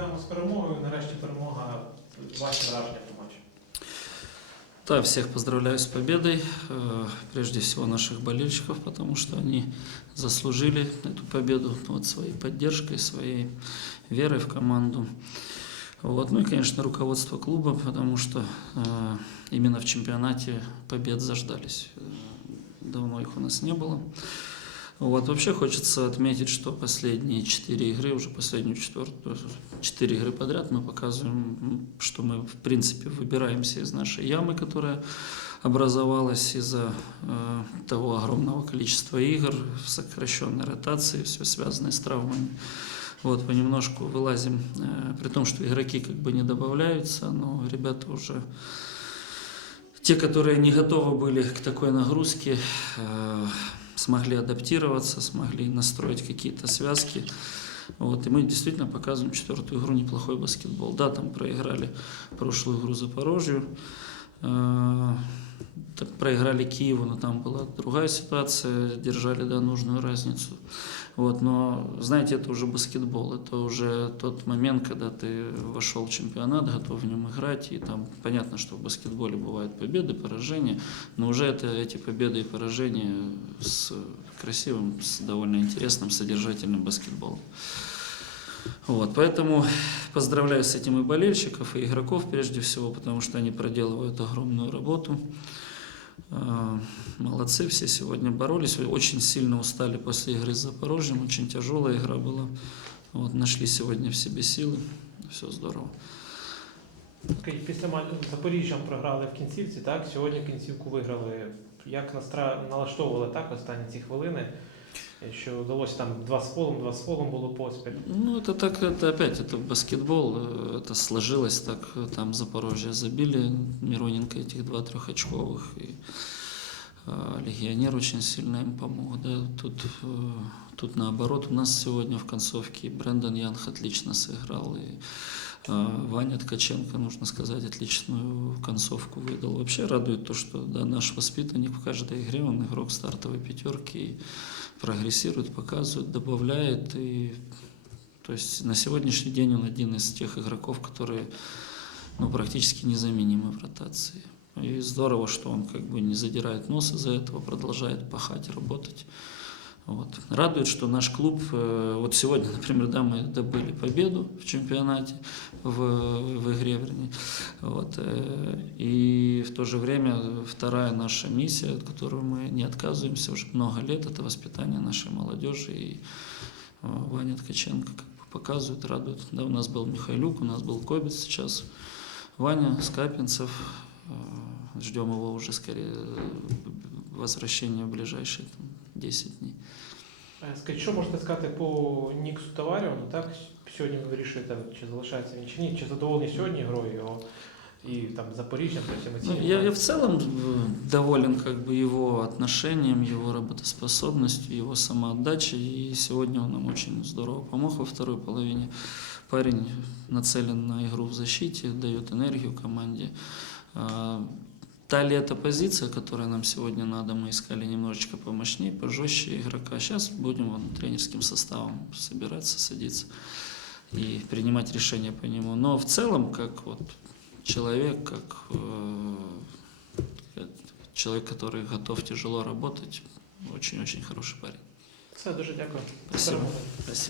Вітаємо з перемогою. Нарешті перемога. Ваші враження по матчу. Да, всех поздравляю с победой. Э, Прежде всего наших болельщиков, потому что они заслужили эту победу вот, своей поддержкой, своей верой в команду. Вот. Ну и, конечно, руководство клуба, потому что э, именно в чемпионате побед заждались. Э, Давно их у нас не было. Вот. Вообще хочется отметить, что последние четыре игры, уже последнюю четвертую, четыре игры подряд мы показываем, что мы, в принципе, выбираемся из нашей ямы, которая образовалась из-за э, того огромного количества игр, сокращенной ротации, все связанное с травмами. Вот, понемножку вылазим, э, при том, что игроки как бы не добавляются, но ребята уже те, которые не готовы были к такой нагрузке, э, смогли адаптироваться, смогли настроить какие-то связки. Вот, и мы действительно показываем четвертую игру неплохой баскетбол. Да, там проиграли прошлую игру Запорожью, э, проиграли Киеву, но там была другая ситуация, держали да, нужную разницу. Вот, но, знаете, это уже баскетбол, это уже тот момент, когда ты вошел в чемпионат, готов в нем играть, и там понятно, что в баскетболе бывают победы, поражения, но уже это, эти победы и поражения с красивым, с довольно интересным, содержательным баскетболом. Вот, поэтому поздравляю с этим и болельщиков, и игроков прежде всего, потому что они проделывают огромную работу. А, Молодцы, все сегодня боролись, очень сильно устали после игры с Запорожьем, очень тяжелая игра была. Вот, нашли сегодня в себе силы, все здорово. Скажіть, після ма- з Запоріжжям програли в кінцівці, так? Сьогодні кінцівку виграли. Як настра... налаштовували так останні ці хвилини? Що вдалося там два з полом, два з полом було поспіль. Ну, это так, это опять, это баскетбол, э, это сложилось так, э, там Запорожье забили, Мироненко этих два трехочковых, и э, легионер очень сильно им помог, да, тут, э, тут наоборот, у нас сегодня в концовке Брэндон Янг отлично сыграл, и Ваня Ткаченко, нужно сказать, отличную концовку выдал. Вообще радует то, что да, наш воспитанник в каждой игре, он игрок стартовой пятерки, и прогрессирует, показывает, добавляет. И, то есть на сегодняшний день он один из тех игроков, которые ну, практически незаменимы в ротации. И здорово, что он как бы не задирает нос из-за этого, продолжает пахать, работать. Вот. Радует, что наш клуб, э, вот сегодня, например, да, мы добыли победу в чемпионате, в, в игре, вернее. Вот. э, И в то же время вторая наша миссия, от которой мы не отказываемся уже много лет, это воспитание нашей молодежи. И э, Ваня Ткаченко как бы показывает, радует. Да, у нас был Михайлюк, у нас был Кобец сейчас, Ваня Скапинцев. Ждем его уже скорее возвращения в ближайшие там, 10 дней. Е, Скажіть, що можете сказати по Ніксу Таваріону? Так? Сьогодні ви вирішуєте, чи залишається він чи ні, чи задоволені сьогодні грою його і там Запоріжжям, тобто Ну, емоційно. я, я в целом э, доволен как бы его отношением, его работоспособностью, его самоотдачей. И сегодня он нам очень здорово помог во второй половине. Парень нацелен на игру в защите, дает энергию команде. Та ли это позиция, которая нам сегодня надо, мы искали немножечко помощнее, пожестче игрока. Сейчас будем вон, тренерским составом собираться, садиться и принимать решения по нему. Но в целом, как вот человек, как э, человек, который готов тяжело работать, очень-очень хороший парень. Все, дуже дякую. Спасибо. Спасибо.